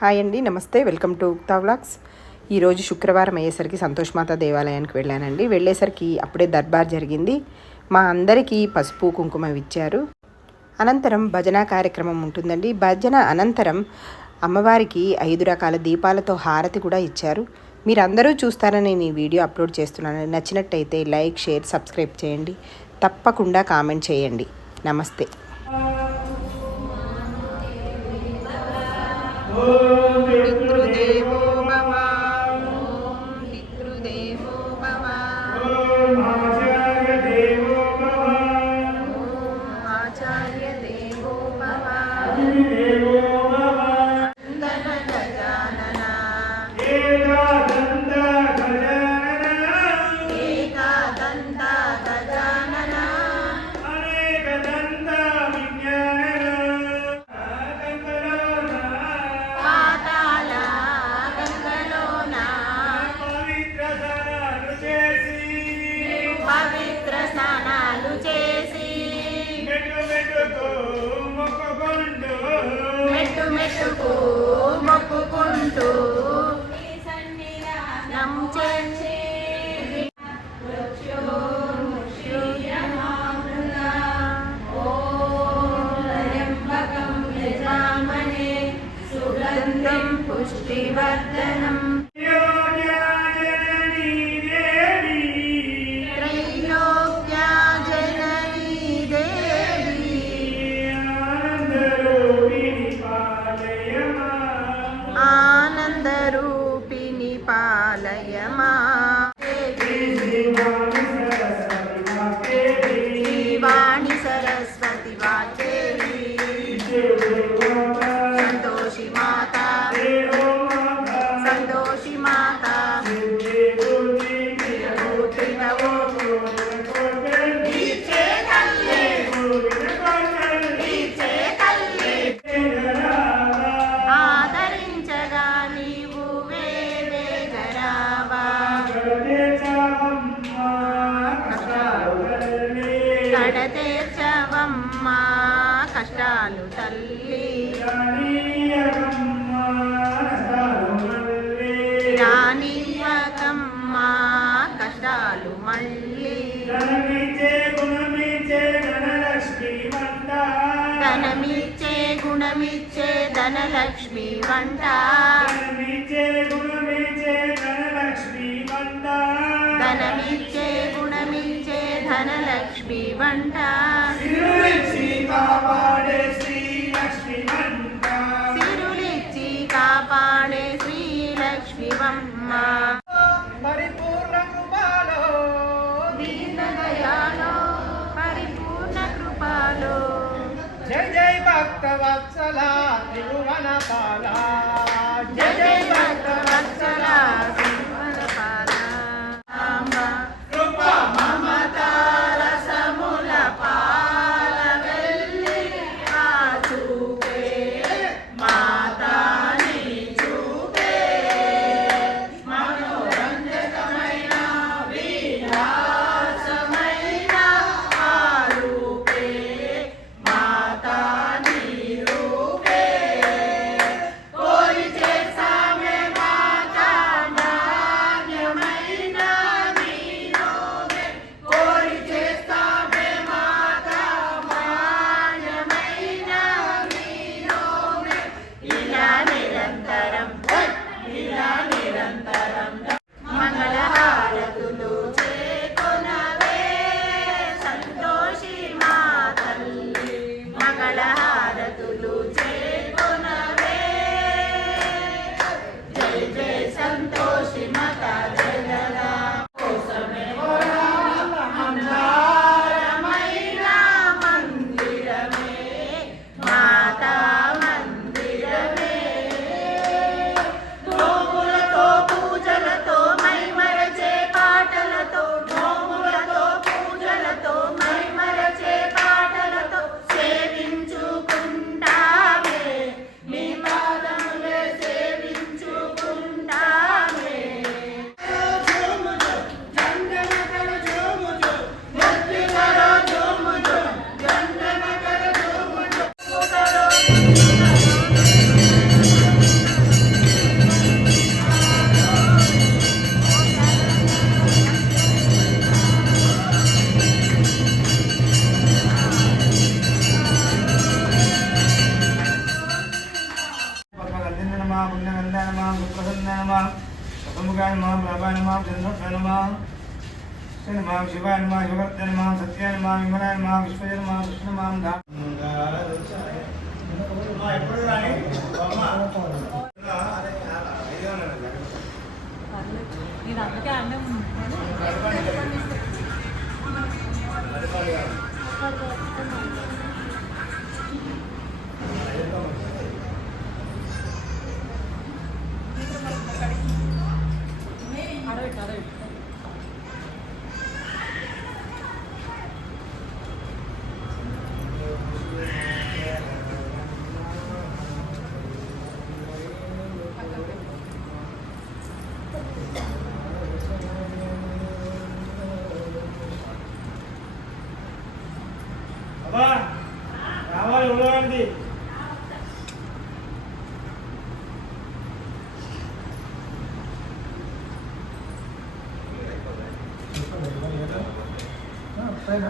Hi అండి నమస్తే welcome to ఉక్తా vlogs. ఈరోజు శుక్రవారం అయ్యేసరికి సంతోష్ మాత దేవాలయానికి వెళ్ళానండి. వెళ్ళేసరికి అప్పుడే దర్బార్ జరిగింది. మా అందరికీ పసుపు కుంకుమ ఇచ్చారు. అనంతరం భజన కార్యక్రమం ఉంటుందండి. భజన అనంతరం అమ్మవారికి ఐదు రకాల దీపాలతో హారతి కూడా ఇచ్చారు. మీరందరూ చూస్తారని నేను ఈ వీడియో అప్లోడ్ చేస్తున్నాను. నచ్చినట్టయితే లైక్ షేర్ సబ్స్క్రైబ్ చేయండి. తప్పకుండా కామెంట్ చేయండి. నమస్తే. కష్టాలు తల్లి. కష్టాలు మళ్ళీ. ధనమిచ్చే గుణమిచ్చే ధనలక్ష్మి వంట. గుణమిచ్చే ధనలక్ష్మి వంట. సిరులిచ్చి సుఖముఖాయ నమ ప్రభాయ నమ చంద్రకాయ నమ నమ శివాయ నమ శివకర్త నమ సత్యాయ నమ విమలాయ నమ విశ్వయ నమ కృష్ణ నమ ఎప్పుడు రాని అబ్బా రావాలి ఉండవండి పైన